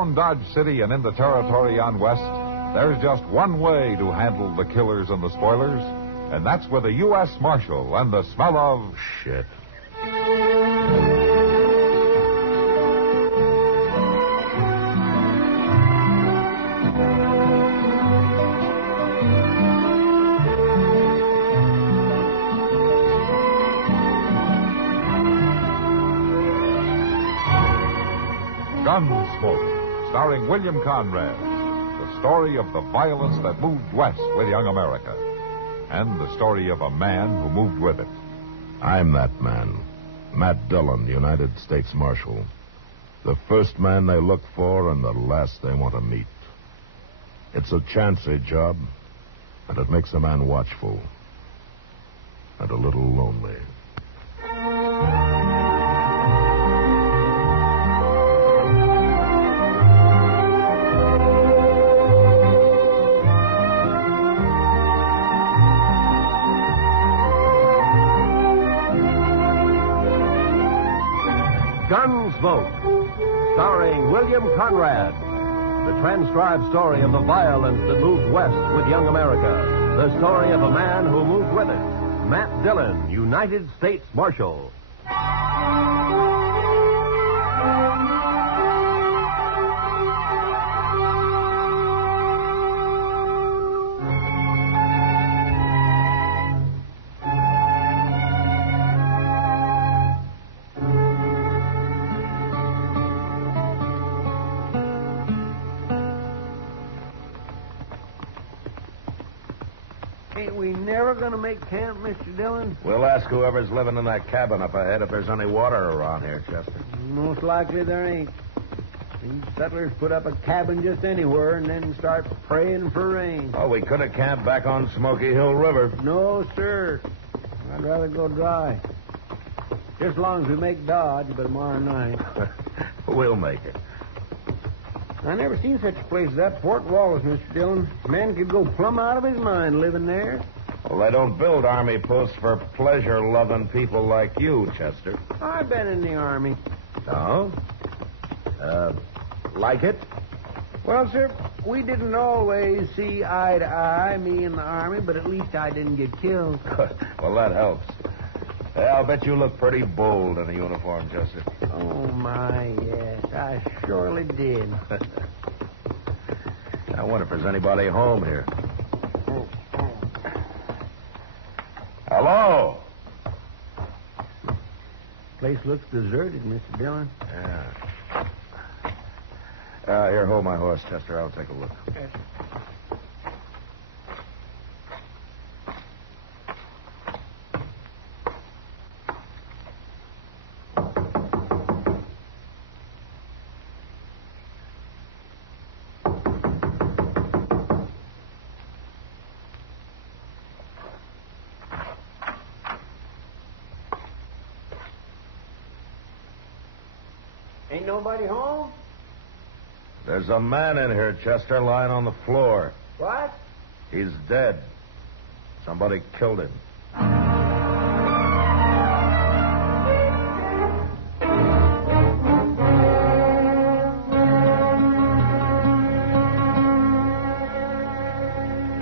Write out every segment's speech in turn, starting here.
Around Dodge City and in the territory on West, there's just one way to handle the killers and the spoilers, and that's with a U.S. Marshal and the smell of shit. Gunsmoke, starring William Conrad, the story of the violence that moved west with young America, and the story of a man who moved with it. I'm that man, Matt Dillon, United States Marshal. The first man they look for and the last they want to meet. It's a chancy job, and it makes a man watchful and a little lonely. Gunsmoke, starring William Conrad. The transcribed story of the violence that moved west with young America. The story of a man who moved with it. Matt Dillon, United States Marshal. Ain't we never going to make camp, Mr. Dillon? We'll ask whoever's living in that cabin up ahead if there's any water around here, Chester. Most likely there ain't. These settlers put up a cabin just anywhere and then start praying for rain. Oh, we could have camped back on Smoky Hill River. No, sir. I'd rather go dry. Just as long as we make Dodge by tomorrow night. We'll make it. I never seen such a place as that Fort Wallace, Mr. Dillon. Man could go plumb out of his mind living there. Well, they don't build army posts for pleasure-loving people like you, Chester. I've been in the Army. Oh? Like it? Well, sir, we didn't always see eye to eye, me and the Army, but at least I didn't get killed. Well, that helps. Hey, I'll bet you look pretty bold in a uniform, Chester. Oh, my, yes. I surely did. I wonder if there's anybody home here. Hello? Place looks deserted, Mr. Dillon. Yeah. Here, hold my horse, Chester. I'll take a look. Yes. Ain't nobody home? There's a man in here, Chester, lying on the floor. What? He's dead. Somebody killed him.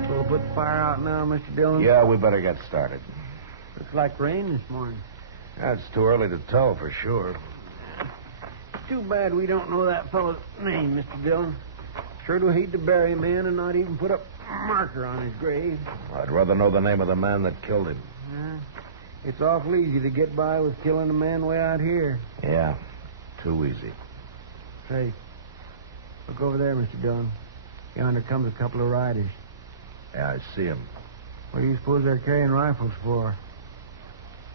We'll put the fire out now, Mr. Dillon. Yeah, we better get started. Looks like rain this morning. It's too early to tell for sure. Too bad we don't know that fellow's name, Mr. Dillon. Sure do hate to bury a man and not even put a marker on his grave. I'd rather know the name of the man that killed him. It's awful easy to get by with killing a man way out here. Yeah, too easy. Say, look over there, Mr. Dillon. Yonder comes a couple of riders. Yeah, I see him. What do you suppose they're carrying rifles for?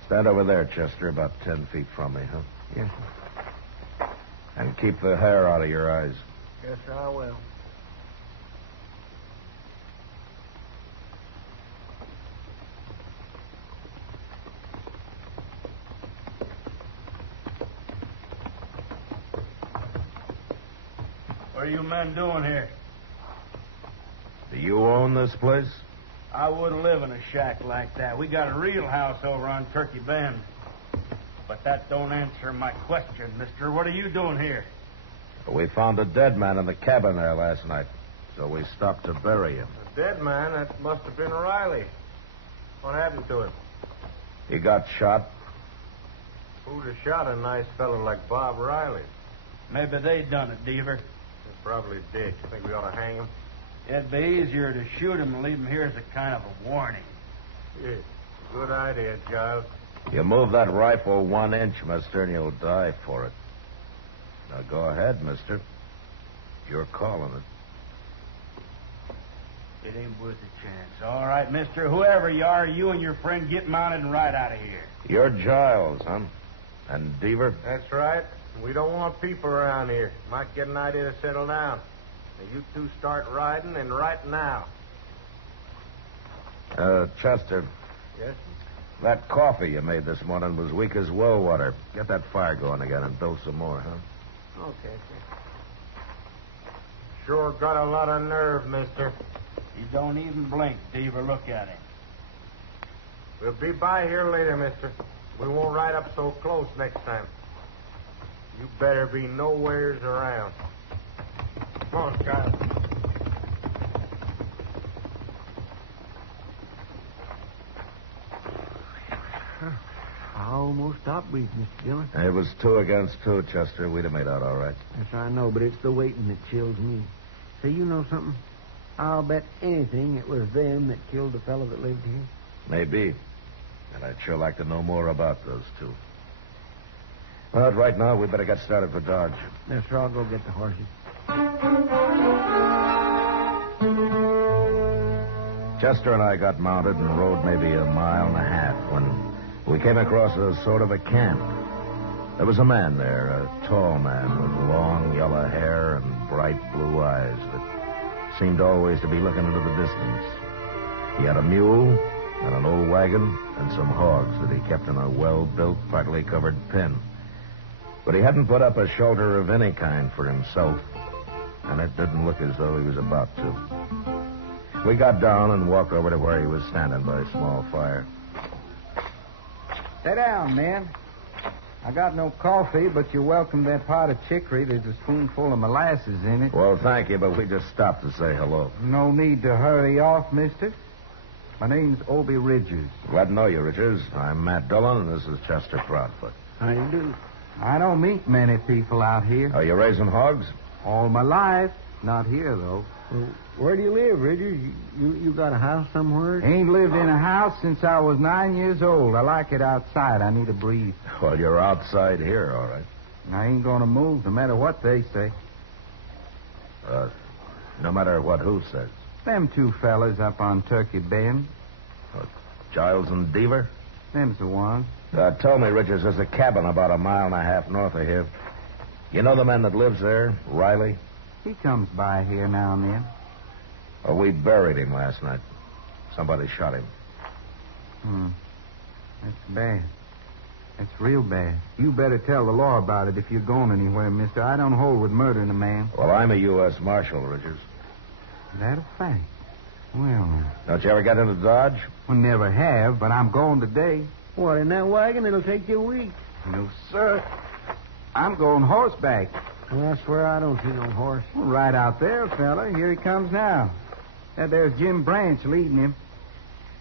Stand over there, Chester, about 10 feet from me, huh? Yes, sir. And keep the hair out of your eyes. Yes, sir, I will. What are you men doing here? Do you own this place? I wouldn't live in a shack like that. We got a real house over on Turkey Bend. But that don't answer my question, mister. What are you doing here? We found a dead man in the cabin there last night, so we stopped to bury him. A dead man? That must have been Riley. What happened to him? He got shot. Who'd have shot a nice fellow like Bob Riley? Maybe they done it, Deaver. They probably did. You think we ought to hang him? It'd be easier to shoot him and leave him here as a kind of a warning. Yeah, good idea, Giles. You move that rifle 1 inch, mister, and you'll die for it. Now go ahead, mister. You're calling it. It ain't worth a chance. All right, mister. Whoever you are, you and your friend get mounted and ride out of here. You're Giles, huh? And Deaver? That's right. We don't want people around here. Might get an idea to settle down. Now, you two start riding, and right now. Chester. Yes? That coffee you made this morning was weak as well water. Get that fire going again and dose some more, huh? Okay, sir. Sure got a lot of nerve, mister. He don't even blink, Deaver. Look at him. We'll be by here later, mister. We won't ride up so close next time. You better be nowheres around. Come on, Scott. I almost stopped breathing, Mr. Dillon. It was 2 against 2, Chester. We'd have made out all right. Yes, I know, but it's the waiting that chills me. Say, you know something? I'll bet anything it was them that killed the fellow that lived here. Maybe. And I'd sure like to know more about those two. But right now, we better get started for Dodge. Yes, sir, I'll go get the horses. Chester and I got mounted and rode maybe 1.5 miles when we came across a sort of a camp. There was a man there, a tall man with long yellow hair and bright blue eyes that seemed always to be looking into the distance. He had a mule and an old wagon and some hogs that he kept in a well-built, partly covered pen. But he hadn't put up a shelter of any kind for himself, and it didn't look as though he was about to. We got down and walked over to where he was standing by a small fire. Sit down, man. I got no coffee, but you're welcome to that pot of chicory. There's a spoonful of molasses in it. Well, thank you, but we just stopped to say hello. No need to hurry off, mister. My name's Obie Ridgers. Glad to know you, Richards. I'm Matt Dillon, and this is Chester Proudfoot. How you do? I don't meet many people out here. Are you raising hogs? All my life. Not here, though. Well, where do you live, Ridgers? You got a house somewhere? Ain't lived in a house since I was 9 years old. I like it outside. I need a breeze. Well, you're outside here, all right. I ain't gonna move no matter what they say. No matter what who says. Them 2 fellas up on Turkey Bend. Giles and Deaver? Them's the ones. Tell me, Richards, there's a cabin about 1.5 miles north of here. You know the man that lives there, Riley? He comes by here now and then. Oh, we buried him last night. Somebody shot him. That's bad. That's real bad. You better tell the law about it if you're going anywhere, mister. I don't hold with murdering a man. Well, I'm a U.S. Marshal, Richards. Is that a fact? Well, Don't you ever get into Dodge? I never have, but I'm going today. What, in that wagon? It'll take you a week. No, sir. I'm going horseback. Well, I swear I don't see no horse. Well, right out there, fella. Here he comes now. There's Jim Branch leading him.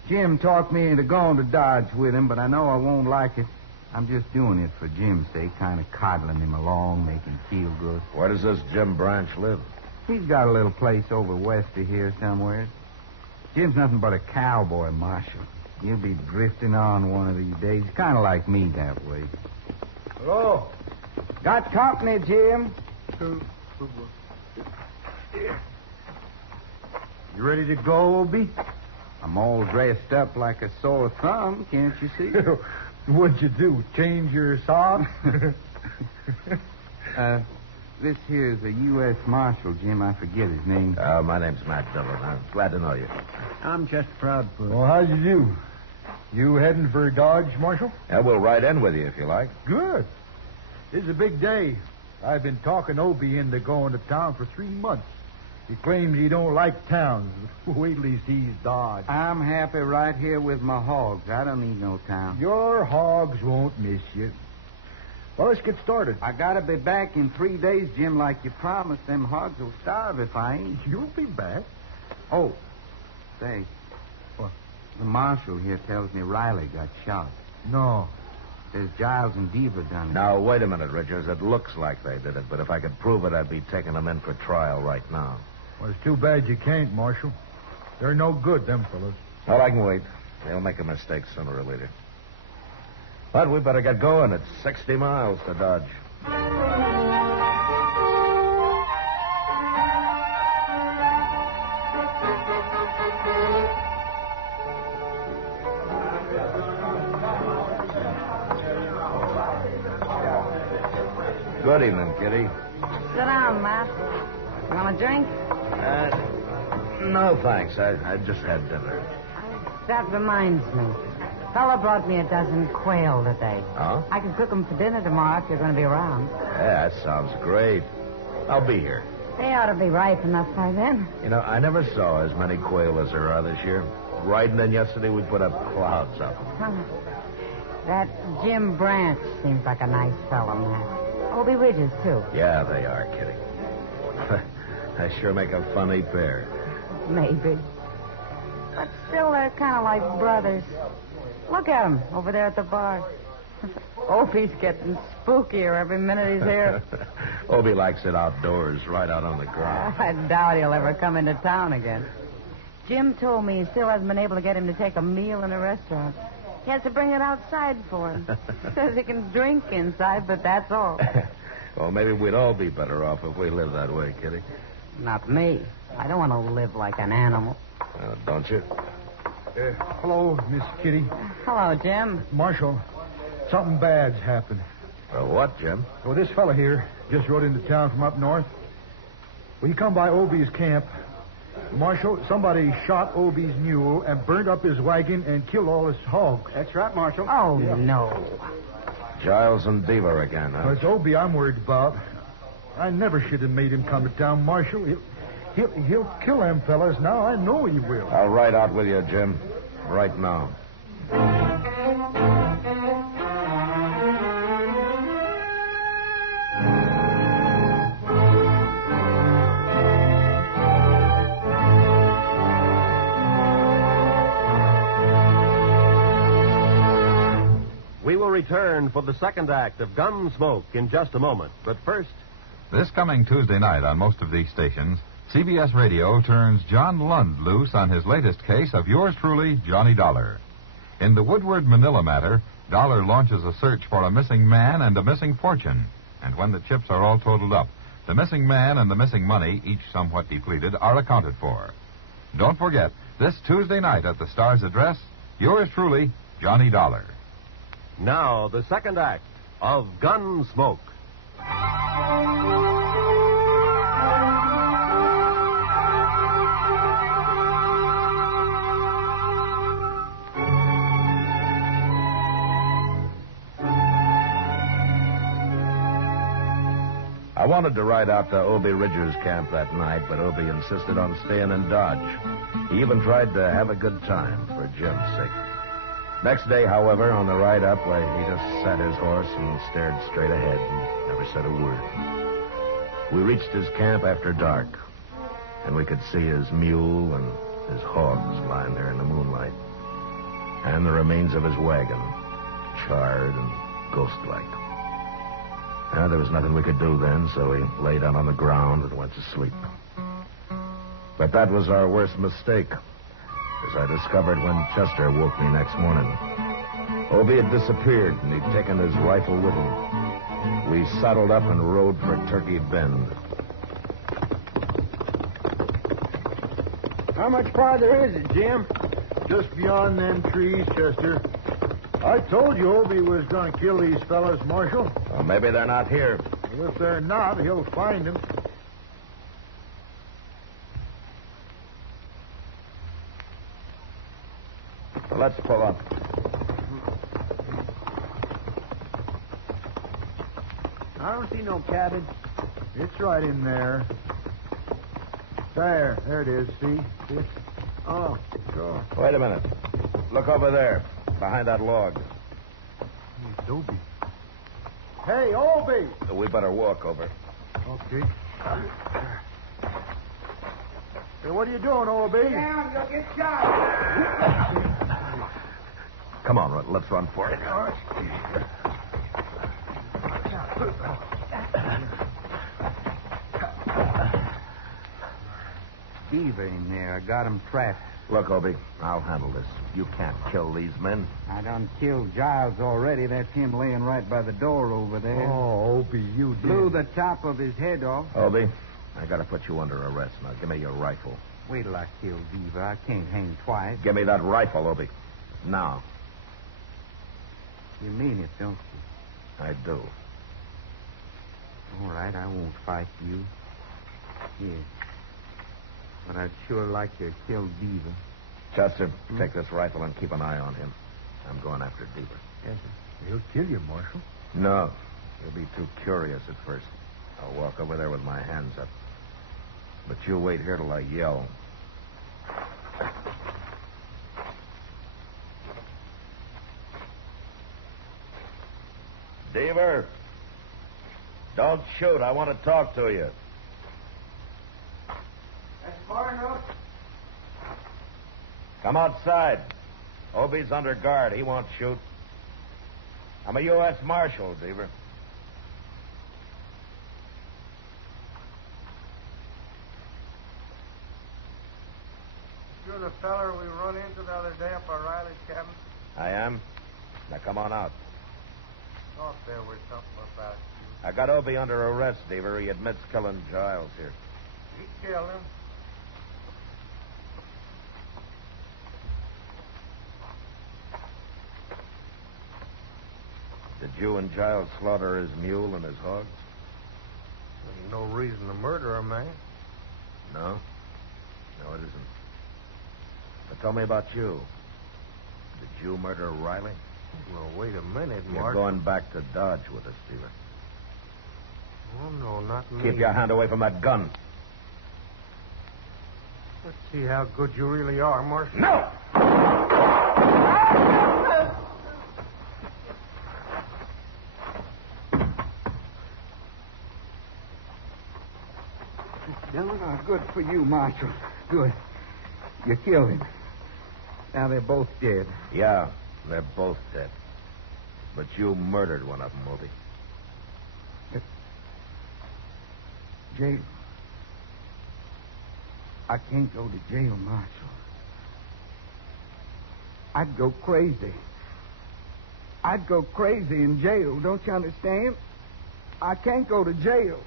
Jim talked me into going to Dodge with him, but I know I won't like it. I'm just doing it for Jim's sake, kind of coddling him along, make him feel good. Where does this Jim Branch live? He's got a little place over west of here somewhere. Jim's nothing but a cowboy, Marshal. He'll be drifting on one of these days, kind of like me that way. Hello. Got company, Jim. You ready to go, Obie? I'm all dressed up like a sore thumb, can't you see? What'd you do, change your socks? This here's a U.S. Marshal, Jim. I forget his name. My name's Matt Dillon. I'm glad to know you. I'm Chester Proudfoot. Well, how you do? You heading for Dodge, Marshal? Yeah, we'll ride in with you if you like. Good. This is a big day. I've been talking Obie into going to town for 3 months. He claims he don't like towns. Wait till he sees Dodge. I'm happy right here with my hogs. I don't need no town. Your hogs won't miss you. Well, let's get started. I gotta be back in 3 days, Jim, like you promised. Them hogs will starve if I ain't. You'll be back. Oh, say. What? The marshal here tells me Riley got shot. No. Says Giles and Deaver done it. Now, wait a minute, Richards. It looks like they did it, but if I could prove it, I'd be taking them in for trial right now. Well, it's too bad you can't, Marshal. They're no good, them fellas. Well, I can wait. They'll make a mistake sooner or later. But we better get going. It's 60 miles to Dodge. Good evening, Kitty. Sit down, Matt. You want a drink? No, thanks. I just had dinner. That reminds me. Fella brought me a dozen quail today. Oh? I can cook them for dinner tomorrow if you're going to be around. Yeah, that sounds great. I'll be here. They ought to be ripe enough by then. You know, I never saw as many quail as there are this year. Riding in yesterday, we put up clouds of them. That Jim Branch seems like a nice fellow, Matt. Obie Ridges, too. Yeah, they are, Kitty. They sure make a funny pair. Maybe. But still, they're kind of like brothers. Look at him over there at the bar. Opie's getting spookier every minute he's here. Obie likes it outdoors, right out on the ground. I doubt he'll ever come into town again. Jim told me he still hasn't been able to get him to take a meal in a restaurant. He has to bring it outside for him. Says he can drink inside, but that's all. Well, maybe we'd all be better off if we lived that way, Kitty. Not me. I don't want to live like an animal. Don't you? Hello, Miss Kitty. Hello, Jim. Marshal, something bad's happened. What, Jim? Well, this fella here just rode into town from up north. Well, he come by Obie's camp. Marshal, somebody shot Obie's mule and burnt up his wagon and killed all his hogs. That's right, Marshal. Oh, Yeah. no. Giles and Deaver again, huh? Well, it's Obie I'm worried about. I never should have made him come to town, Marshal. He'll kill them fellas now. I know he will. I'll ride out with you, Jim. Right now. We will return for the second act of Gunsmoke in just a moment. But first, This coming Tuesday night on most of these stations, CBS Radio turns John Lund loose on his latest case of yours truly, Johnny Dollar. In the Woodward Manila matter, Dollar launches a search for a missing man and a missing fortune. And when the chips are all totaled up, the missing man and the missing money, each somewhat depleted, are accounted for. Don't forget, this Tuesday night at the Star's address, yours truly, Johnny Dollar. now the second act of Gunsmoke. I wanted to ride out to Obie Ridger's camp that night, but Obie insisted on staying in Dodge. He even tried to have a good time for Jim's sake. Next day, however, on the ride up, he just sat his horse and stared straight ahead and never said a word. We reached his camp after dark, and we could see his mule and his hogs lying there in the moonlight, and the remains of his wagon, charred and ghost-like. There was nothing we could do then, so we lay down on the ground and went to sleep. But that was our worst mistake, as I discovered when Chester woke me next morning. Obie had disappeared, and he'd taken his rifle with him. We saddled up and rode for Turkey Bend. How much farther is it, Jim? Just beyond them trees, Chester. I told you Obie was going to kill these fellas, Marshal. Well, maybe they're not here. Well, if they're not, he'll find them. So let's pull up. I don't see no cabin. It's right in there. There it is, see? It's... Oh, sure. Wait a minute. Look over there, behind that log. It's Obie. Hey, Obie! We better walk over. Okay. Hey, what are you doing, Obie? Down, you'll get shot. Come on, let's run for it. All right. Beaver in there. I got him trapped. Look, Obie, I'll handle this. You can't kill these men. I done killed Giles already. That's him laying right by the door over there. Oh, Obie, you Blew did. the top of his head off. Obie, I gotta put you under arrest. Now, give me your rifle. Wait till I kill Beaver. I can't hang twice. Give me that rifle, Obie. Now. You mean it, don't you? I do. All right, I won't fight you. Here. But I'd sure like to kill Beaver. Chester, take this rifle and keep an eye on him. I'm going after Beaver. Yes, sir. He'll kill you, Marshal. No. You'll be too curious at first. I'll walk over there with my hands up. But you wait here till I yell. Beaver! Don't shoot. I want to talk to you. That's far enough. Come outside. Obie's under guard. He won't shoot. I'm a U.S. Marshal, Beaver. You're the feller we run into the other day up at Riley's cabin? I am. Now come on out. Thought there was something about you. I got Obie under arrest, Beaver. He admits killing Giles here. He killed him. Did you and Giles slaughter his mule and his hogs? Ain't no reason to murder a man. No? No, it isn't. But tell me about you. Did you murder Riley? Well, wait a minute, You're Mark. going back to Dodge with us, Beaver. Oh, no, not me. Keep your hand away from that gun. Let's see how good you really are, Marshal. No! Dillon, good for you, Marshal. Good. You killed him. Now they're both dead. Yeah, they're both dead. But you murdered one of them, Obie. Jail. I can't go to jail, Marshal. I'd go crazy. I'd go crazy in jail, don't you understand? I can't go to jail.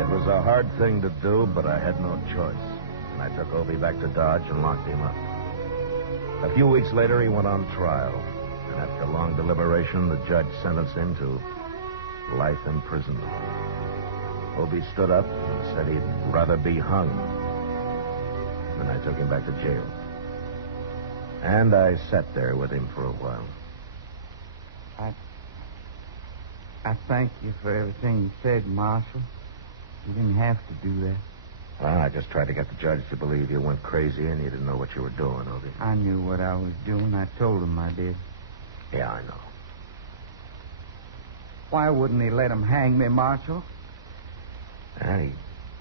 It was a hard thing to do, but I had no choice. And I took Obie back to Dodge and locked him up. A few weeks later, he went on trial. And after long deliberation, the judge sentenced him to life imprisonment. Obie stood up and said he'd rather be hung. Then I took him back to jail. And I sat there with him for a while. I thank you for everything you said, Marshal. You didn't have to do that. Well, I just tried to get the judge to believe you went crazy and you didn't know what you were doing, Obie. I knew what I was doing. I told him I did. Yeah, I know. Why wouldn't he let him hang me, Marshal? And he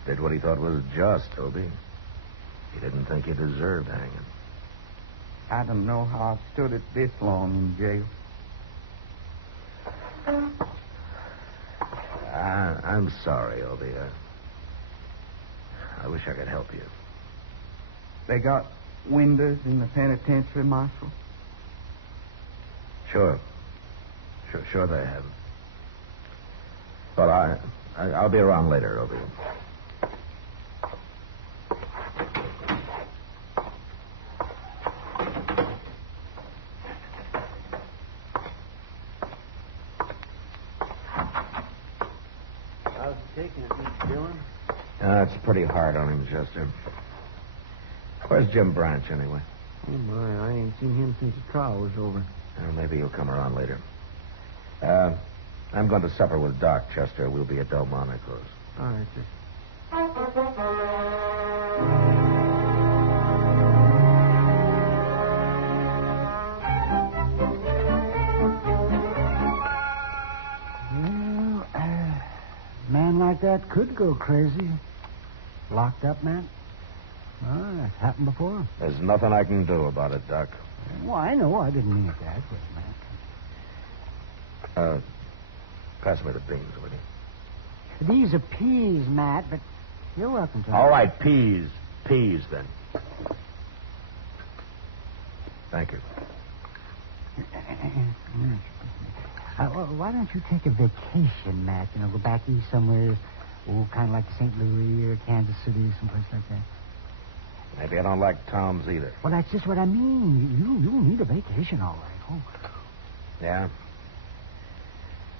did what he thought was just, Obie. He didn't think he deserved hanging. I don't know how I've stood it this long in jail. I'm sorry, Obie. I wish I could help you. They got windows in the penitentiary, Marshal? Sure they have. Well, I'll be around later, Obie. How's it taking it, Mr. Dillon? It's pretty hard on him, Chester. Where's Jim Branch, anyway? Oh, my, I ain't seen him since the trial was over. Well, maybe he'll come around later. I'm going to supper with Doc, Chester. We'll be at Delmonico's. All right, sir. like that could go crazy. Locked up, Matt? Oh, that's happened before. There's nothing I can do about it, Doc. Well, I know. I didn't mean it that way, Matt. Pass me the beans, will you? These are peas, Matt, but you're welcome to them. All right, peas. Peas, then. Thank you. Why don't you take a vacation, Matt? Go back east somewhere. Kind of like St. Louis or Kansas City, someplace like that. Maybe I don't like towns either. Well, that's just what I mean. You need a vacation, all right. Oh. Yeah?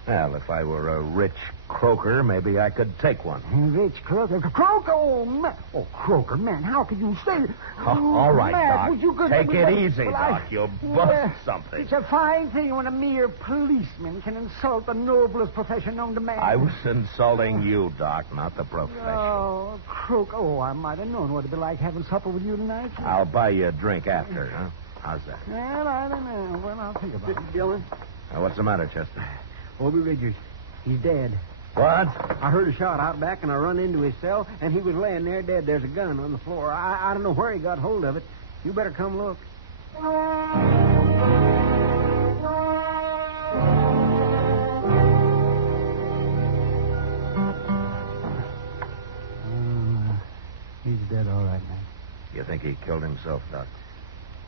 Well, if I were a rich croaker, maybe I could take one. Rich croaker? Croaker? Oh, man. Oh, croaker, man. How could you say... All right, Matt, Doc. You could... Take it easy, Doc. You'll bust something. It's a fine thing when a mere policeman can insult the noblest profession known to man. I was insulting you, Doc, not the profession. Oh, croaker. Oh, I might have known what it'd be like having supper with you tonight. I'll buy you a drink after, huh? How's that? Well, I don't know. Well, I'll think about it. Dillon? What's the matter, Chester? Obie Ridgers. He's dead. What? I heard a shot out back, and I run into his cell, and he was laying there dead. There's a gun on the floor. I don't know where he got hold of it. You better come look. He's dead all right, man. You think he killed himself, Doc?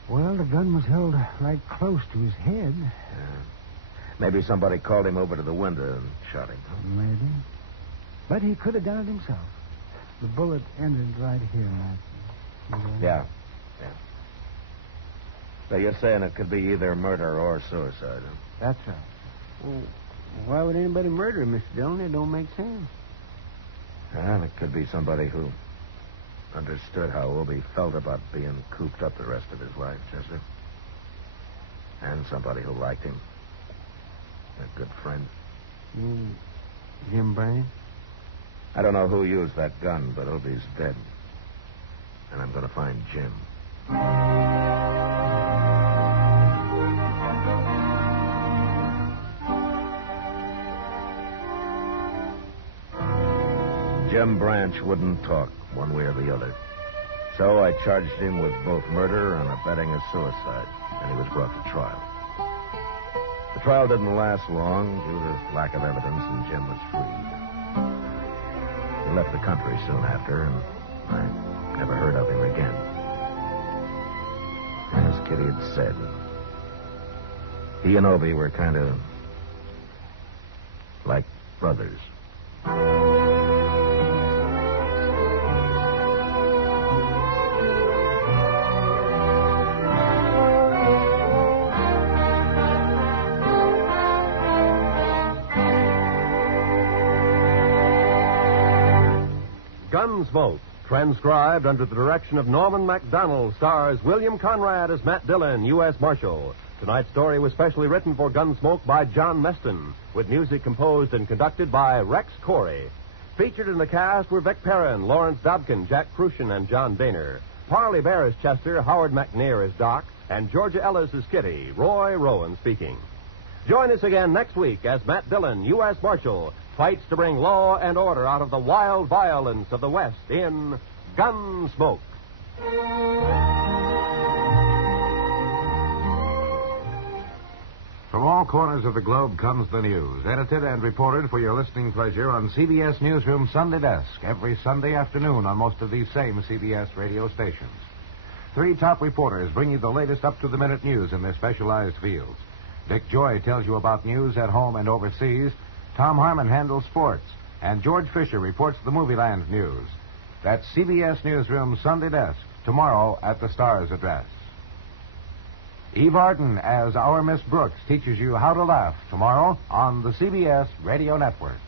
Well, the gun was held right close to his head. Yeah. Maybe somebody called him over to the window and shot him. Maybe. But he could have done it himself. The bullet ended right here, Matt. Yeah. So you're saying it could be either murder or suicide, huh? That's right. Well, why would anybody murder him, Mr. Dillon? It don't make sense. Well, it could be somebody who understood how Obie felt about being cooped up the rest of his life, Chester. And somebody who liked him. A good friend. Jim Brain? I don't know who used that gun, but Obie's dead. And I'm going to find Jim. Jim Branch wouldn't talk one way or the other. So I charged him with both murder and abetting a suicide, and he was brought to trial. The trial didn't last long due to lack of evidence, and Jim was freed. He left the country soon after, and I never heard of him again. As Kitty had said, he and Obie were kind of like brothers. Gunsmoke, transcribed under the direction of Norman MacDonnell, stars William Conrad as Matt Dillon, U.S. Marshal. Tonight's story was specially written for Gunsmoke by John Meston, with music composed and conducted by Rex Corey. Featured in the cast were Vic Perrin, Lawrence Dobkin, Jack Crucian, and John Daner. Parley Baer as Chester, Howard McNear as Doc, and Georgia Ellis as Kitty. Roy Rowan speaking. Join us again next week as Matt Dillon, U.S. Marshal, fights to bring law and order out of the wild violence of the West in Gunsmoke. From all corners of the globe comes the news, edited and reported for your listening pleasure on CBS Newsroom Sunday Desk, every Sunday afternoon on most of these same CBS radio stations. 3 top reporters bring you the latest up-to-the-minute news in their specialized fields. Dick Joy tells you about news at home and overseas. Tom Harmon handles sports, and George Fisher reports the Movieland news. That's CBS Newsroom Sunday Desk, tomorrow at the Star's address. Eve Arden as Our Miss Brooks teaches you how to laugh tomorrow on the CBS Radio Network.